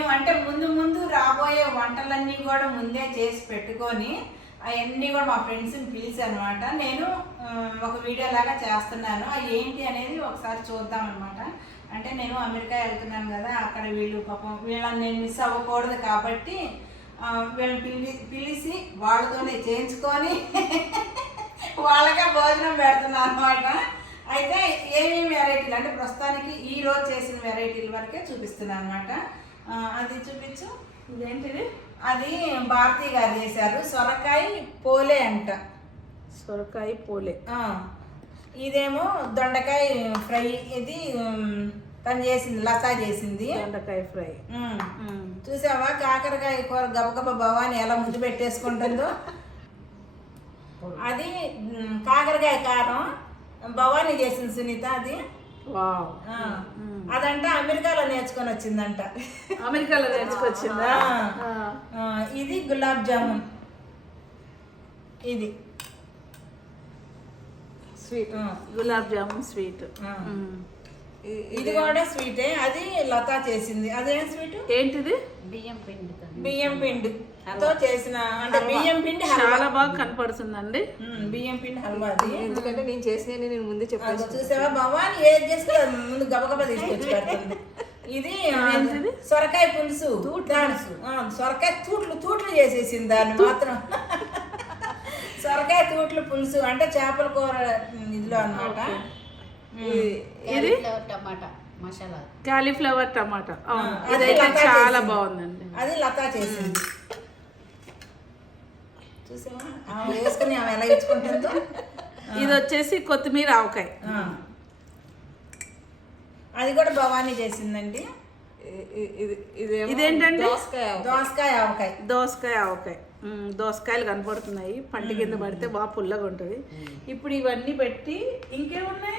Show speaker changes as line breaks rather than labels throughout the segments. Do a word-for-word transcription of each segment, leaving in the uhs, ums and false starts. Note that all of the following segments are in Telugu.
అంటే ముందు ముందు రాబోయే వంటలన్నీ కూడా ముందే చేసి పెట్టుకొని అవన్నీ కూడా మా ఫ్రెండ్స్ని పిలిచి అనమాట నేను ఒక వీడియో లాగా చేస్తున్నాను. అవి ఏంటి అనేది ఒకసారి చూద్దాం అనమాట. అంటే నేను అమెరికా వెళ్తున్నాను కదా, అక్కడ వీళ్ళు పాపం వీళ్ళని నేను మిస్ అవ్వకూడదు కాబట్టి వీళ్ళని పిలి పిలిచి వాళ్ళతోనే చేయించుకొని వాళ్ళకే భోజనం పెడుతున్నాను అనమాట. అయితే ఏమేమి వెరైటీలు అంటే ప్రస్తుతానికి ఈ రోజు చేసిన వెరైటీల వరకే చూపిస్తున్నాను అనమాట. అది చూపించు.
ఇదేంటిది?
అది భారతి గారు చేశారు, సొరకాయ పోలే అంట.
సొరకాయ పోలే.
ఇదేమో దొండకాయ ఫ్రై. ఇది తను చేసింది, లతా చేసింది
దొండకాయ ఫ్రై.
చూసావా కాకరకాయ కూర గబగబ భవాని ఎలా ముద్దు పెట్టేసుకుంటుందో. అది కాకరకాయ కారం భవానీ చేసింది సునీత. అది అదంట అమెరికాలో నేర్చుకొని వచ్చిందంట.
అమెరికాలో నేర్చుకొచ్చిందా?
ఇది గులాబ్ జామున్. ఇది
స్వీట్ గులాబ్ జామున్ స్వీట్.
ఇది కూడా స్వీటే. అది లతా చేసింది. అదేం స్వీట్?
ఏంటిది?
బియ్యం పిండి.
బియ్యం పిండితో చేసిన అంటే బియ్యం పిండి
చాలా బాగా కనపడుతుందండి.
బియ్యం పిండి హల్వా. అది
ఎందుకంటే నేను చేసిన నేను ముందే చెప్పాను.
చూసావా భవాని ఏది చేస్తే ముందు గబగబా తీసుకొచ్చి పెడుతుంది. ఇది సొరకాయ పులుసు. సొరకాయ తూట్లు తూట్లు చేసేసింది దాన్ని మాత్రం. సొరకాయ తూట్లు పులుసు అంటే చేపల కూర ఇదిలో అన్నమాట.
ఇది
టమాటా మసాలా,
కాలీఫ్లవర్ టమాటా. అదైతే చాలా బాగుందండి.
అది లతా చేసింది. చూసావా ఆమె వేసుకుని ఆమె ఎలా ఇచ్చుకుంటుందో.
ఇది వచ్చేసి కొత్తిమీర ఆవకాయ.
అది కూడా భవానీ చేసిందండి.
ఇదేంటండి?
దోసకాయ ఆవకాయ.
దోసకాయ ఆవకాయ. దోసకాయలు కనపడుతున్నాయి, పంట కింద పడితే బాగా పుల్లగా ఉంటుంది. ఇప్పుడు ఇవన్నీ పెట్టి ఇంకేమున్నాయి?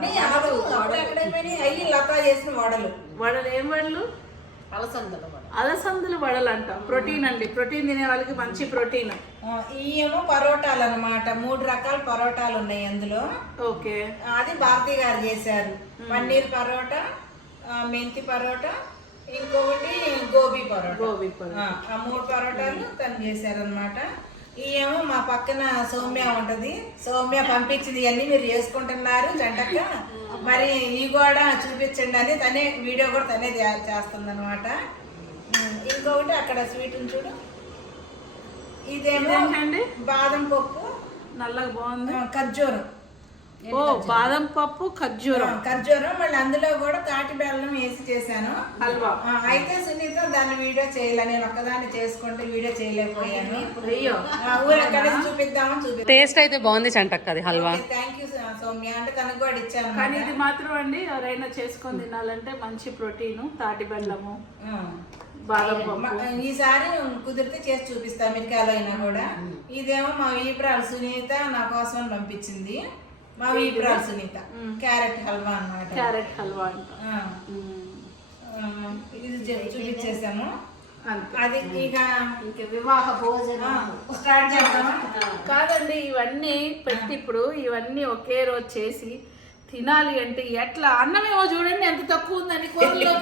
అయ్యి లతా చేసిన వడలు.
వడలు ఏం వడలు?
అలసందలు.
అలసందలు వడలు అంట. ప్రోటీన్ అండి, ప్రోటీన్ తినే వాళ్ళకి మంచి ప్రోటీన్.
ఇవేమో పరోటాలు అనమాట. మూడు రకాల పరోటాలు ఉన్నాయి అందులో.
ఓకే. అది
భారతి గారు చేశారు. పన్నీర్ పరోటా, మెంతి పరోటా, ఇంకొకటి గోబీ పరోటా.
గోబీ పరోటా.
ఆ మూడు పరోటాలు తను చేశారనమాట. ఇవేమో మా పక్కన సౌమ్య ఉంటది. సౌమ్య పంపించింది ఇవన్నీ మీరు చేసుకుంటున్నారు జంటక్క, మరి ఇవి కూడా చూపించండి అని తనే వీడియో కూడా తనే చేస్తుంది అనమాట. ఇంకొకటి అక్కడ స్వీట్ చూడు. ఇదేమో బాదం పప్పు
నల్లగా బాగుంది.
ఖర్జూరం.
ఓ బాదం పప్పు ఖర్జూరం.
ఖర్జూరం మళ్ళీ అందులో కూడా తాటి బెల్లం వేసి చేశాను హల్వా. అయితే సునీత దాన్ని వీడియో చేయలే, నేను ఒక్కదాన్ని చేసుకుంటే వీడియో చేయలేకపోయాను.
అయ్యో
ఊరు ఎక్కడ చూపిద్దామని చూపి.
టేస్ట్ అయితే బాగుంది చంటక్క అది హల్వా.
Thank you Soumya. అంటే తనకు కూడా ఇచ్చాను.
కానీ ఇది మాత్రం అండి ఎవరైనా చేసుకొని తినాలంటే మంచి ప్రోటీన్. తాటి బెల్లము, బాదం పప్పు.
ఈసారి కుదిరితే చేసి చూపిస్తా అమెరికాలో అయినా కూడా. ఇదేమో మా వీపురాలు సునీత నా కోసం పంపించింది. మా వీపురాలు సునీత క్యారెట్ హల్వా అన్నమాట.
క్యారెట్ హల్వా అంట.
ఇది చూపించేసాము. అది ఇక
వివాహ భోజనం
స్టార్ట్ చేద్దామా?
కాదండి, ఇవన్నీ పెట్టి ఇప్పుడు ఇవన్నీ ఒకే రోజు చేసి తినాలి అంటే ఎట్లా? అన్నమేమో చూడండి ఎంత తక్కువ ఉందని కూరలో.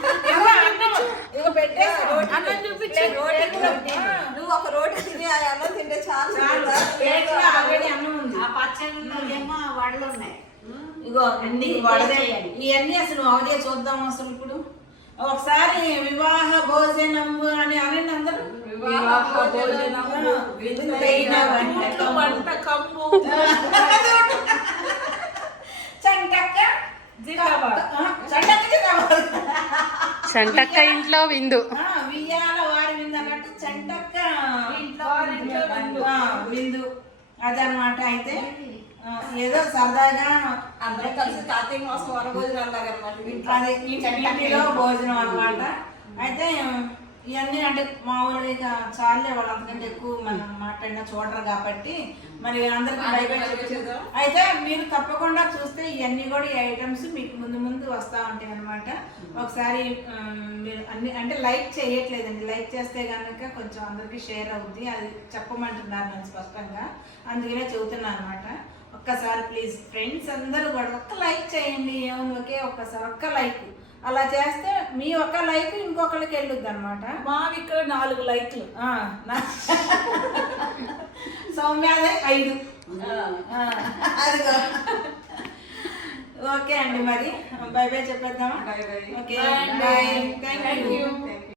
అన్నం చూపించి
నువ్వు ఒక రోటి తిని అన్నం తింటే చాలు.
అన్నం ఉంది.
ఆ పచ్చడిలో వడలు ఉన్నాయి.
ఇగో అన్ని ఇవన్నీ అసలు అవదే చూద్దాం. అసలు ఇప్పుడు ఒకసారి వివాహ భోజనము అని అనండి అందరూ.
వివాహ భోజనము
వింతైన
వంటకము
చంటక్క
జిందాబాద్.
చంటక్క జిందాబాద్.
చంటక్క ఇంట్లో విందు.
వియ్యాల వారి విందు అన్నట్టు చంటక్క విందు అదనమాట. అయితే ఏదో సరదాగా
అందరూ కలిసి కార్తీక మాసం వర భోజనాలు అనమాట.
అదే ఇంటిలో భోజనం అనమాట. అయితే ఇవన్నీ అంటే మామూలుగా చాలే, వాళ్ళు అంతకంటే ఎక్కువ మనం మాట్లాడినా చూడరు కాబట్టి మరి అందరికి భయపెట్టేది. అయితే మీరు తప్పకుండా చూస్తే ఇవన్నీ కూడా ఈ ఐటమ్స్ మీకు ముందు ముందు వస్తూ ఉంటాయి అనమాట. ఒకసారి మీరు అన్ని అంటే లైక్ చేయట్లేదండి, లైక్ చేస్తే కనుక కొంచెం అందరికీ షేర్ అవుద్ది. అది చెప్పమంటున్నారు నేను స్పష్టంగా, అందుకనే చెబుతున్నాను అనమాట. ఒక్కసారి ప్లీజ్ ఫ్రెండ్స్ అందరూ కూడా ఒక్క లైక్ చేయండి. ఏముంది, ఒకే ఒక్కసారి ఒక్క లైక్ అలా చేస్తే మీ ఒక్క లైక్ ఇంకొకరికి వెళ్ళుద్ది అనమాట.
మావి ఇక్కడ నాలుగు లైక్లు.
సౌమ్యాదే ఐదు.
అదిగో.
ఓకే అండి, మరి బై బై చెప్పేద్దామా?
Bye bye.
ఓకే
Bye అండి.
Bye.
Thank
thank
you.
You.